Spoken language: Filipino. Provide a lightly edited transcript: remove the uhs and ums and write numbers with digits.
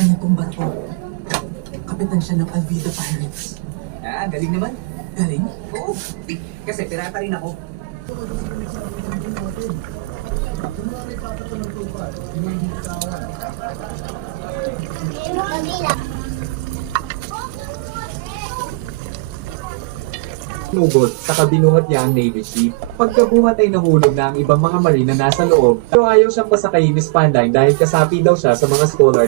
kanya pong barko. Kapitan siya ng Alvida Pirates. Ah, galing naman. Galing? Oo. Kasi pirata rin ako. Nugot sa kabinuhat niya ang Navy ship. Pagkabuhat ay nahulog na ang ibang mga marine na nasa loob. Pero ayaw siyang pasakayin ni Spandine dahil kasapi daw siya sa mga scholar.